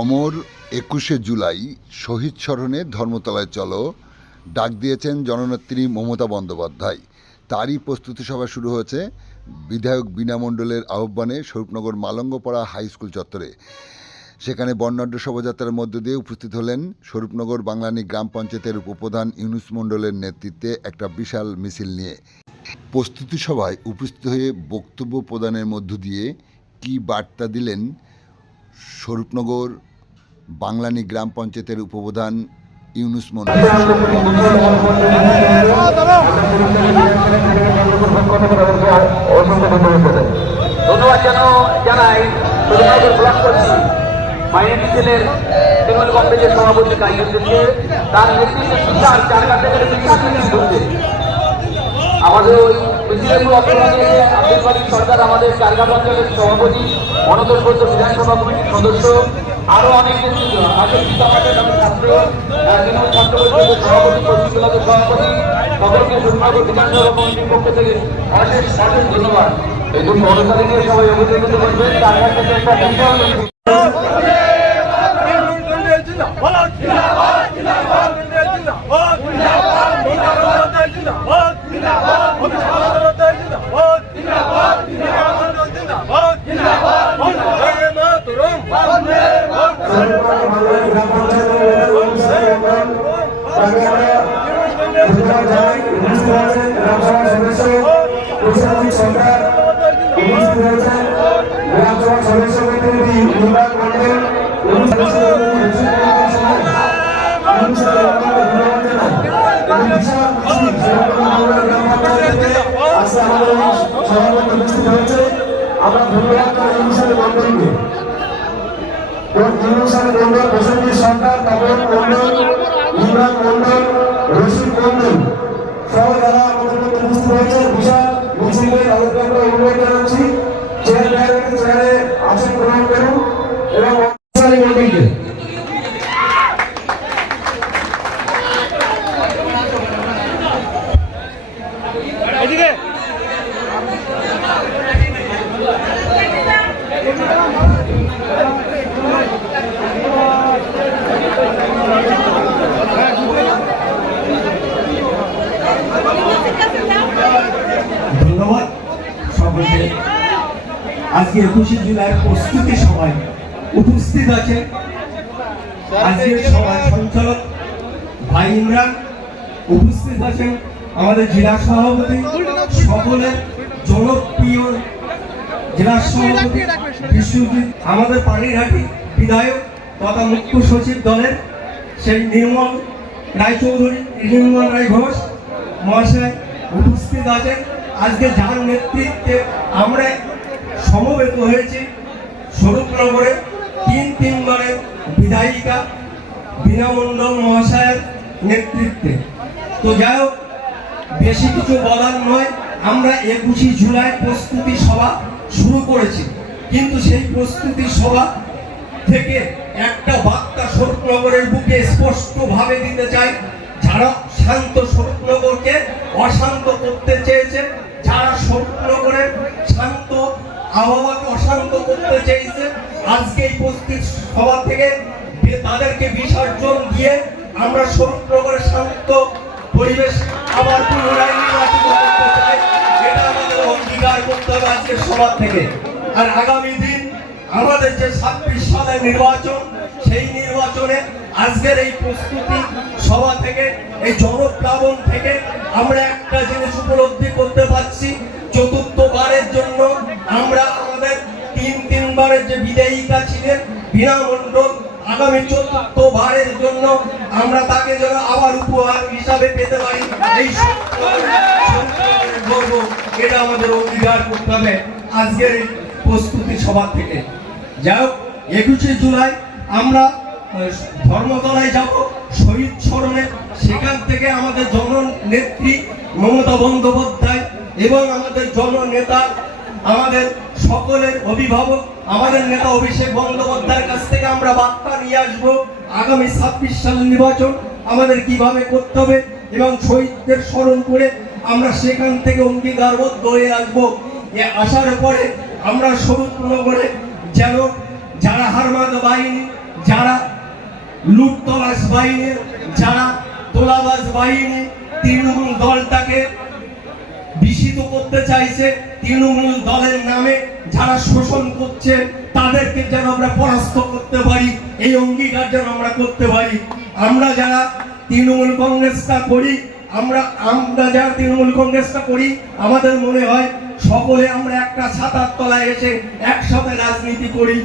অমর ২১শে জুলাই শহীদ স্মরণে ধর্মতলায় চলো ডাক দিয়েছেন জননেত্রী মমতা বন্দ্যোপাধ্যায়। তারই প্রস্তুতি সভা শুরু হয়েছে বিধায়ক বীণা মণ্ডলের আহ্বানে স্বরূপনগর মালঙ্গপাড়া হাই স্কুল চত্বরে। সেখানে বর্ণাঢ্য শোভাযাত্রার মধ্য দিয়ে উপস্থিত হলেন স্বরূপনগর বাংলানি গ্রাম পঞ্চায়েতের উপপ্রধান ইউনুস মণ্ডলের নেতৃত্বে একটা বিশাল মিছিল নিয়ে। প্রস্তুতি সভায় উপস্থিত হয়ে বক্তব্য প্রদানের মধ্য দিয়ে কী বার্তা দিলেন স্বরূপনগর বাংলানি গ্রাম পঞ্চায়েতের উপপ্রধান ইউনুস মণ্ডল। সভাপতি তার নেতৃত্বে আমাদের ওই আব্দুল সরকার, আমাদের চারঘাট অঞ্চলের সভাপতি, মনোদর্পত্য বিধানসভা কমিটির সদস্য, আরো অনেক নেতৃত্ব ছাত্র সভাপতি, পশ্চিমবঙ্গের সভাপতি, সকলকে স্বরূপনগর বিধানসভা কমিটির পক্ষ থেকে অশেষ অশেষ ধন্যবাদ। এই জন্য অনুষ্ঠানে নিয়ে সবাই অভিযোগ করবেন। চারঘাট থেকে একটা আমরা ধন্যবাদ ইউনুসের মন্ডলকে, ইউনুসের মন্ডল, প্রসেনজিৎ সরকার, তপন মন্ডল, ইমরান মন্ডল, রশিদ মন্ডল সহ যারা আমাদের মধ্যে উপস্থিত হয়েছে। বিশাল মিছিলে তাদেরকে আমরা অনুরোধ জানাচ্ছি চেয়ারে আসন গ্রহণ করুন এবং মন্ডলকে ধন্যবাদ সকলকে। আজকে ২১শে জুলাই প্রস্তুতি সভায় উপস্থিত আছে আজকের সভায় সঞ্চালক ভাই ইমরান, উপস্থিত আছেন আমাদের জেলা সভাপতি, সকলের জনপ্রিয় জেলা সভাপতি বিশ্বজিৎ, আমাদের পানিরহাটি বিধায়ক তথা মুখ্য সচিব দলের সেই নির্মল রায়চৌধুরী, নির্মল রায় ঘোষ মহাশয় উপস্থিত আছেন। আজকে যার নেতৃত্বে আমরা সমবেত হয়েছি স্বরূপনগরে তিনবারের বিধায়িকা বীণা মণ্ডল মহাশয়ের নেতৃত্বে। তো যাই হোক, বেশি কিছু বলার নয়। আমরা ২১শে জুলাই প্রস্তুতি সভা শুরু করেছি, কিন্তু সেই প্রস্তুতি সভা থেকে একটা বার্তা স্বরূপনগরের বুকে স্পষ্টভাবে দিতে চাই। যারা শান্ত স্বরূপনগরকে অশান্ত করতে চেয়েছে, যারা স্বরূপনগরের শান্ত আবহাওয়াকে অশান্ত করতে চেয়েছে, আজকে এই প্রস্তুতি সভা থেকে তাদেরকে বিসর্জন দিয়ে আমরা স্বরূপনগরের শান্ত পরিবেশ আবার পুনরায় নির্বাচিত করতে চাই। এটা আমাদের অঙ্গীকার করতে হবে আজকের সভা থেকে। আর আগামী দিন আমাদের যে ২৬ সালের নির্বাচন, সেই নির্বাচনে আজকের এই প্রস্তুতি সভা থেকে, এই জনপ্লাবন থেকে আমরা একটা জিনিস উপলব্ধি করতে পারছি। চতুর্থবারের জন্য আমরা আমাদের তিনবারের যে বিধায়িকা ছিলেন বীণা মণ্ডল, আগামী চতুর্থবারের জন্য আমরা তাকে যেন আবার উপহার হিসাবে পেতে পারি। এই গর্ব, এটা আমাদের অঙ্গীকার করতে হবে আজকের এই প্রস্তুতি সভা থেকে। যাই হোক, ২১শে জুলাই আমরা ধর্মতলায় যাব শহীদ স্মরণে। সেখান থেকে আমাদের জননেত্রী মমতা বন্দ্যোপাধ্যায় এবং আমাদের জননেতা, আমাদের সকলের অভিভাবক, আমাদের নেতা অভিষেক বন্দ্যোপাধ্যায়ের কাছ থেকে আমরা বার্তা নিয়ে আসবো আগামী ২৬ সালের নির্বাচন আমাদের কিভাবে করতে হবে, এবং শহীদদের স্মরণ করে আমরা সেখান থেকে অঙ্গীকারবদ্ধ হয়ে আসবো। আসার পরে আমরা স্বরূপনগরে যেন যারা হারমাদ বাহিনী যারা লুটতলাশ বাহিনী, যারা তোলাবাজ বাহিনী তৃণমূল দলটাকে বিস্মিত করতে চাইছে, তৃণমূল দলের নামে যারা শোষণ করছে তাদেরকে যেন আমরা পরাস্ত করতে পারি, এই অঙ্গীকার যেন আমরা করতে পারি। আমরা যারা তৃণমূল কংগ্রেসটা করি, আমরা যারা তৃণমূল কংগ্রেসটা করি, আমাদের মনে হয় সকলে আমরা একটা ছাতার তলায় এসে একসাথে রাজনীতি করি,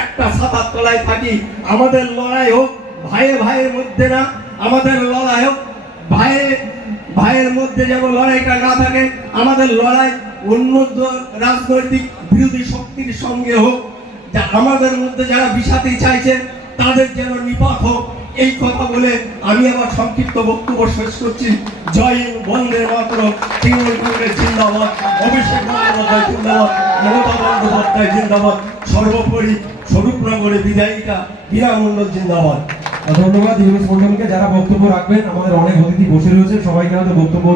একটা ছাতার তলায় থাকি। আমাদের লড়াই হোক ভাইয়ে ভাইয়ের মধ্যে না, আমাদের লড়াই হোক ভাইয়ের মধ্যে যেন লড়াইটা না থাকে, আমাদের লড়াই অন্য রাজনৈতিক বিরোধী শক্তির সঙ্গে হোক। যা আমাদের মধ্যে যারা বিষাতে চাইছে তাদের যেন নিপাত হোক। এই কথা বলে আমি আমার সংক্ষিপ্ত বক্তব্য শেষ করছি। জয় হিন্দ, বন্দে মাতরম, তৃণমূল কংগ্রেস জিন্দাবাদ, অভিষেক বন্দ্যোপাধ্যায় জিন্দাবাদ, মমতা বন্দ্যোপাধ্যায় জিন্দাবাদ, সর্বোপরি স্বরূপনগরের বিধায়িকা বীণা মণ্ডল জিন্দাবাদ। ধন্যবাদ ইউনুস মণ্ডলকে। যারা বক্তব্য রাখবেন, আমাদের অনেক অতিথি বসে রয়েছে, সবাইকে হয়তো বক্তব্য